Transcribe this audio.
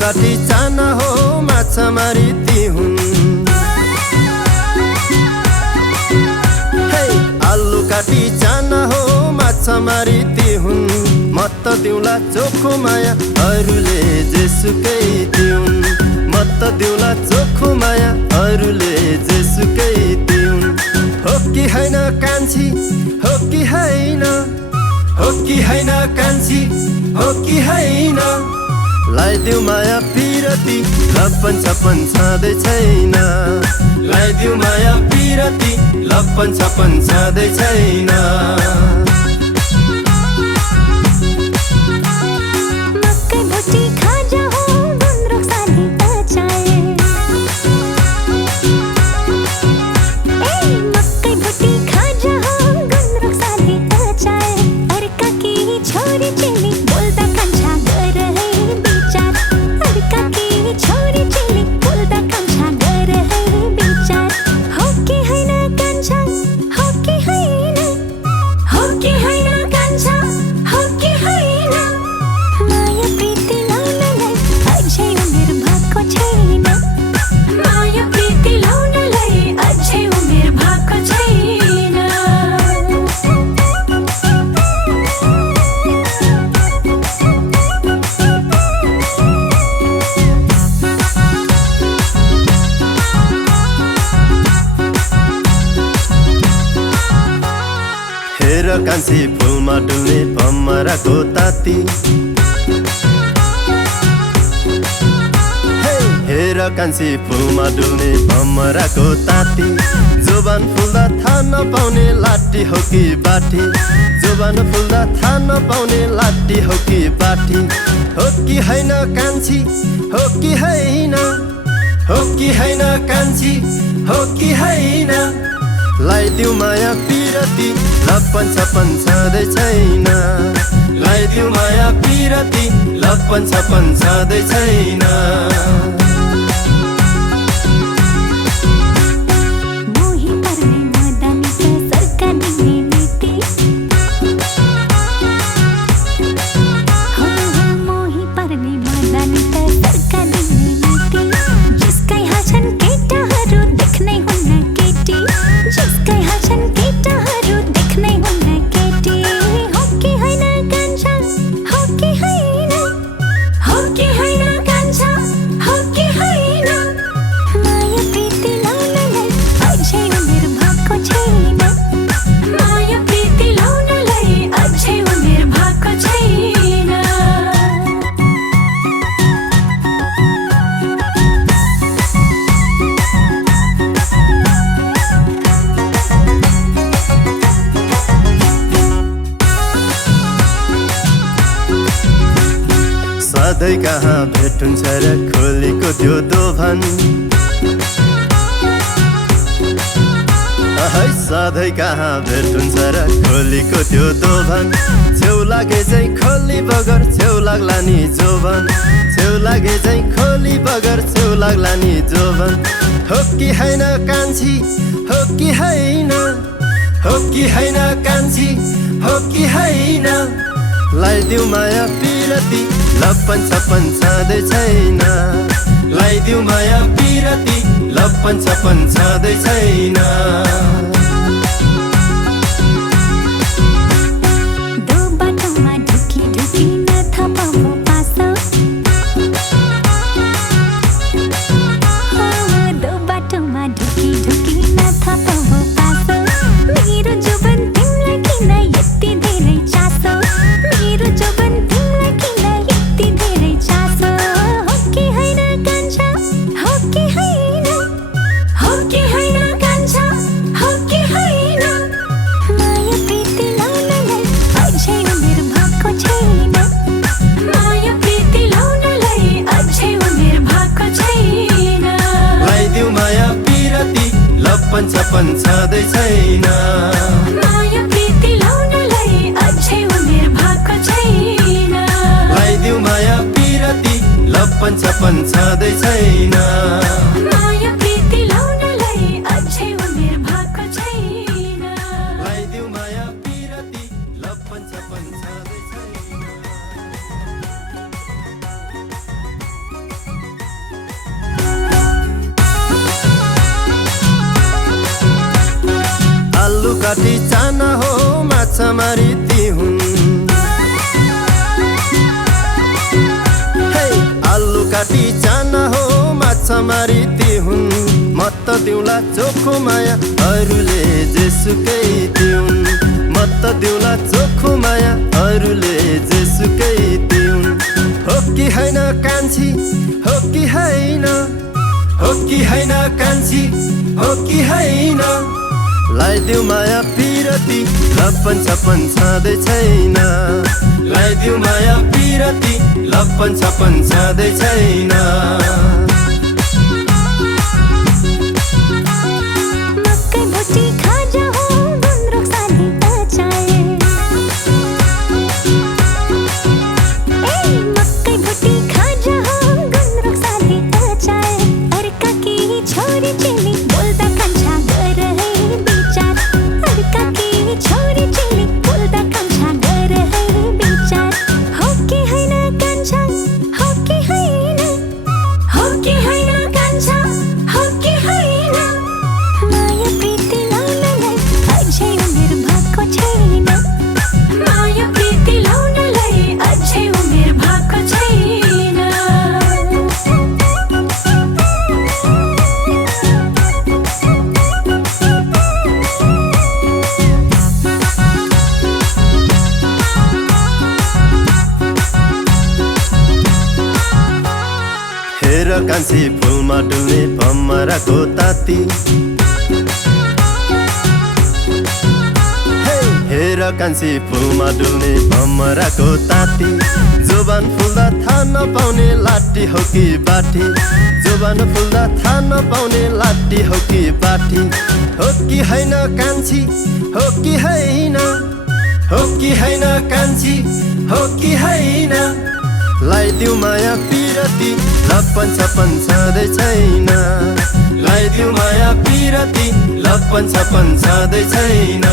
काटी चाना हो माछा मारी ती हुन् आलु काटी चाना हो माछा मारी ती हुन् म त दिउला चोखो माया अरूले जेसुकै दिउन् म त दिउला चोखो माया अरूले जेसुकै दिउन् हो कि हैन कान्छी हो कि हैन हो कि हैन कान्छी हो कि हैन लाइदेऊ माया पिरती लप्पन छप्पन छँदै छैन लाइदेऊ माया पिरती लप्पन छप्पन छँदै छैन कान्छी फुलमा डुल्ने भमराको ताती हेर कान्छी फुलमा डुल्ने भमराको ताती जोबान फुल्दा थाहा नपाउने लाठी हो कि बाठी जोबान फुल्दा थाहा नपाउने लाठी हो कि बाठी हो कि हैन कान्छी हो कि हैन हो कि हैन कान्छी हो कि हैन लाइदेऊ माया पिरती लप्पन छप्पन छँदै छैन लाइदेऊ माया पिरती लप्पन छप्पन छँदै छैन सधैँ कहाँ भेट हुन्छ र खोलीको त्यो दोभान सधैँ कहाँ भेट हुन्छ र खोलीको त्यो दोभान छेउ लागे चाहिँ खोली बगर छेउ लाग्ला नि जोबन छेउ लागे चाहिँ खोली बगर छेउ लाग्ला नि जोबन हो कि हैन कान्छी हो कि हैन हो कि हैन कान्छी हो कि हैन लाइदेऊ माया पिरती लप्पन छप्पन छँदै छैन लाइदेऊ माया पिरती लप्पन छप्पन छँदै छैन लप्पन छप्पन छँदै छैन माया प्रीति लाउनलाई अझै उमेर भएको छैन लाइदेऊ माया पिरती लप्पन छप्पन छँदै छैन माया प्रीति लाउनलाई अझै उमेर भएको छैन लाइदेऊ माया पिरती लप्पन छप्पन छँदै छैन काटी चाना हो माछा मारी ती हुन् आलु काटी चाना हो माछा मारी ती हुन् म त दिउला चोखो माया अरूले जेसुकै दिउन् म त दिउला चोखो माया अरूले जेसुकै दिउन् हो कि हैन कान्छी हो कि हैन हो कि हैन कान्छी हो कि हैन लाइदेऊ माया पिरती लप्पन छप्पन छँदै छैन लाइदेऊ माया पिरती लप्पन छप्पन छँदै छैन मकै भुटी खाजा हो गुन्द्रुक सानी अचार मकै भुटी खाजा हो गुन्द्रुक सानी अचार अर्का की छोरी चेली बोल्दा कान्छा गर है विचार अर्का की छोरी चेली बोल्दा कान्छा गर है विचार हो कि हैन कान्छा हो कि हैन हो कि हैन कान्छा हो कि हैन माया प्रीति लाउनलाई अझै उमेर भएको छैन माया प्रीति लाउनलाई अझै उमेर भएको छैन हेर कान्छी फुलमा डुल्ने भमराको ताती हेर कान्छी फुलमा डुल्ने भमराको ताती जोबान फुल्दा थाहा नपाउने लाठी हो कि बाठी जोबान फुल्दा थाहा नपाउने लाठी हो कि बाठी हो कि हैन कान्छी हो कि हैन हो कि हैन कान्छी हो कि हैन लाइदेऊ माया पिरती लप्पन छप्पन छँदै छैन लाइदेऊ माया पिरती लप्पन छप्पन छँदै छैन